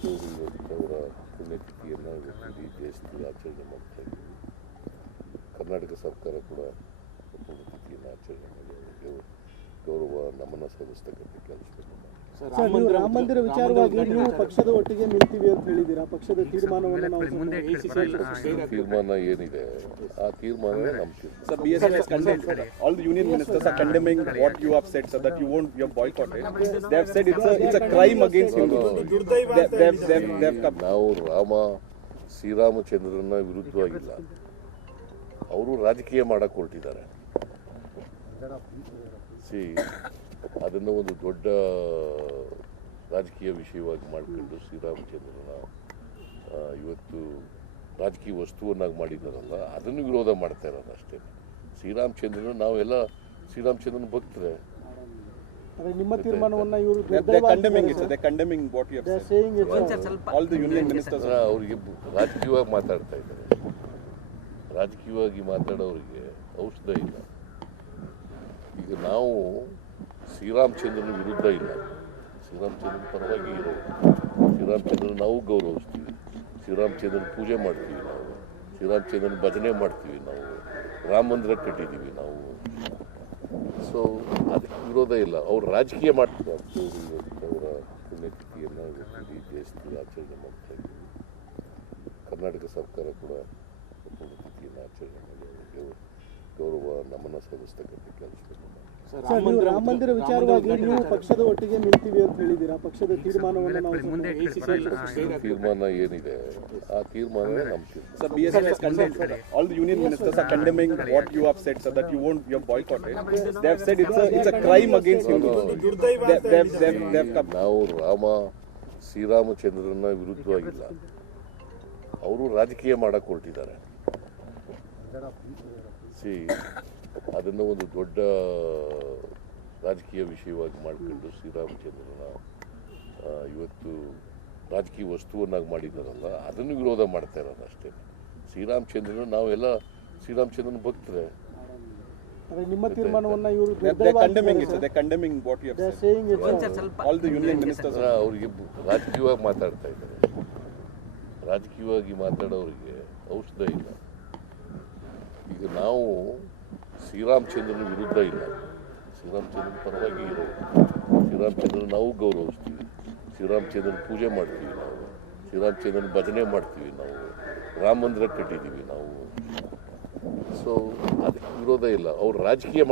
ಅವರ ಪುಣ್ಯತಿಥಿಯನ್ನು ಇಡೀ ದೇಶದಲ್ಲಿ ಆಚರಣೆ ಮಾಡ್ತಾ ಇದ್ದೀವಿ. ಕರ್ನಾಟಕ ಸರ್ಕಾರ ಕೂಡ ಪುಣ್ಯತಿಥಿಯನ್ನು ಆಚರಣೆ ಮಾಡಿ ಅವರಿಗೆ ಗೌರವ ನಮನ ಸಲ್ಲಿಸ್ತಕ್ಕಂಥ ಕೆಲಸವನ್ನು ಮಾಡಿ. ರಾಮ ಮಂದಿರ ವಿಚಾರವಾಗಿ ನೀವು ಪಕ್ಷದ ಒಟ್ಟಿಗೆ ನಿಲ್ತೀವಿ ಅಂತ ಹೇಳಿದ್ದೀರಾ. ಪಕ್ಷದ ತೀರ್ಮಾನವನ್ನು ನಾವು ತೀರ್ಮಾನ ಏನಿದೆ ಆ ತೀರ್ಮಾನ ನಮ್ಮ ತೀರ್ಮಾನ. Sir, BSF has condemned. All the union ministers are condemning what you have said, so that you have boycotted. They have said it's a crime against Hindus. They have ನಾವು ಶ್ರೀರಾಮಚಂದ್ರನ ವಿರುದ್ಧವಾಗಿಲ್ಲ, ಅವರು ರಾಜಕೀಯ ಮಾಡಕ್ಕೆ ಹೊರಟಿದ್ದಾರೆ. ಅದನ್ನು ಒಂದು ದೊಡ್ಡ ರಾಜಕೀಯ ವಿಷಯವಾಗಿ ಮಾಡಿಕೊಂಡು ಶ್ರೀರಾಮಚಂದ್ರನ ಇವತ್ತು ರಾಜಕೀಯ ವಸ್ತುವನ್ನಾಗಿ ಮಾಡಿದ್ದಾರಲ್ಲ, ಅದನ್ನು ವಿರೋಧ ಮಾಡ್ತಾ ಇರೋದು ಅಷ್ಟೇ. ಶ್ರೀರಾಮಚಂದ್ರನ ನಾವೆಲ್ಲ ಶ್ರೀರಾಮಚಂದ್ರನ ಭಕ್ತರೆ. ನಿಮ್ಮ ತೀರ್ಮಾನವನ್ನು ಇವರು condemning what you have said. All the union ministers ಅವರಿಗೆ ರಾಜಕೀಯವಾಗಿ ಮಾತಾಡ್ತಾ ಇದ್ದಾರೆ. ರಾಜಕೀಯವಾಗಿ ಮಾತಾಡೋರಿಗೆ ಔಷಧ ಇಲ್ಲ. ಈಗ ನಾವು ಶ್ರೀರಾಮಚಂದ್ರನ ವಿರುದ್ಧ ಇಲ್ಲ, ಶ್ರೀರಾಮಚಂದ್ರನ ಪರವಾಗಿ ಇರೋದು. ಶ್ರೀರಾಮಚಂದ್ರನ ನಾವು ಗೌರವಿಸ್ತೀವಿ, ಶ್ರೀರಾಮಚಂದ್ರನ ಪೂಜೆ ಮಾಡ್ತೀವಿ, ನಾವು ಶ್ರೀರಾಮಚಂದ್ರನ ಭಜನೆ ಮಾಡ್ತೀವಿ, ನಾವು ರಾಮ ಮಂದಿರ ಕಟ್ಟಿದ್ದೀವಿ ನಾವು. ಸೊ ಅದಕ್ಕೆ ವಿರೋಧ ಇಲ್ಲ. ಅವ್ರು ರಾಜಕೀಯ ಮಾಡ್ತಾರೆ. ಅವರ ಪುಣ್ಯತಿಥಿಯನ್ನು ಇಡೀ ದೇಶದಲ್ಲಿ ಆಚರಣೆ ಮಾಡ್ತಾ ಇದ್ದೀವಿ. ಕರ್ನಾಟಕ ಸರ್ಕಾರ ಕೂಡ ಪುಣ್ಯತಿಥಿಯನ್ನು ಆಚರಣೆ ಮಾಡಿ ಅವರಿಗೆ ಗೌರವ ನಮನ ಸಲ್ಲಿಸ್ತಕ್ಕಂಥ ಕೆಲಸವನ್ನು ಮಾಡಿ. ರಾಮ ಮಂದಿರ ವಿಚಾರವಾಗಿ ನೀವು ಪಕ್ಷದ ಒಟ್ಟಿಗೆ ನಿಲ್ತೀವಿ ಅಂತ ಹೇಳಿದ್ದೀರಾ. ಪಕ್ಷದ ತೀರ್ಮಾನವನ್ನು ನಾವು ತೀರ್ಮಾನ ಏನಿದೆ ಆ ತೀರ್ಮಾನ ನಮ್ಮ ತೀರ್ಮಾನ. Sir, BSF has condemned. All the union ministers are condemning what you have said, so that you have boycotted. They have said it's a crime against Hindus. ನಾವು ಶ್ರೀರಾಮಚಂದ್ರನ ವಿರುದ್ಧವಾಗಿಲ್ಲ, ಅವರು ರಾಜಕೀಯ ಮಾಡಕ್ಕೆ ಹೊರಟಿದ್ದಾರೆ. ಅದನ್ನು ಒಂದು ದೊಡ್ಡ ರಾಜಕೀಯ ವಿಷಯವಾಗಿ ಮಾಡಿಕೊಂಡು ಶ್ರೀರಾಮಚಂದ್ರನ ಇವತ್ತು ರಾಜಕೀಯ ವಸ್ತುವನ್ನಾಗಿ ಮಾಡಿದ್ದಾರಲ್ಲ, ಅದನ್ನು ವಿರೋಧ ಮಾಡ್ತಾ ಇರೋದು ಅಷ್ಟೇ. ಶ್ರೀರಾಮಚಂದ್ರನ ನಾವೆಲ್ಲ ಶ್ರೀರಾಮಚಂದ್ರನ ಭಕ್ತರೆ. ನಿಮ್ಮ ತೀರ್ಮಾನವನ್ನು ಇವರು condemning what you have said. All the union ministers ಅವರಿಗೆ ರಾಜಕೀಯವಾಗಿ ಮಾತಾಡ್ತಾ ಇದ್ದಾರೆ. ರಾಜಕೀಯವಾಗಿ ಮಾತಾಡೋರಿಗೆ ಔಷಧ ಇಲ್ಲ. ಈಗ ನಾವು ಶ್ರೀರಾಮಚಂದ್ರನ ವಿರುದ್ಧ ಇಲ್ಲ, ಶ್ರೀರಾಮಚಂದ್ರನ ಪರವಾಗಿ ಇರೋದು. ಶ್ರೀರಾಮಚಂದ್ರನ ನಾವು ಗೌರವಿಸ್ತೀವಿ, ಶ್ರೀರಾಮಚಂದ್ರನ ಪೂಜೆ ಮಾಡ್ತೀವಿ, ನಾವು ಶ್ರೀರಾಮಚಂದ್ರನ ಭಜನೆ ಮಾಡ್ತೀವಿ, ನಾವು ರಾಮ ಮಂದಿರ ಕಟ್ಟಿದ್ದೀವಿ ನಾವು. ಸೊ ಅದಕ್ಕೆ ವಿರೋಧ ಇಲ್ಲ. ಅವ್ರು ರಾಜಕೀಯ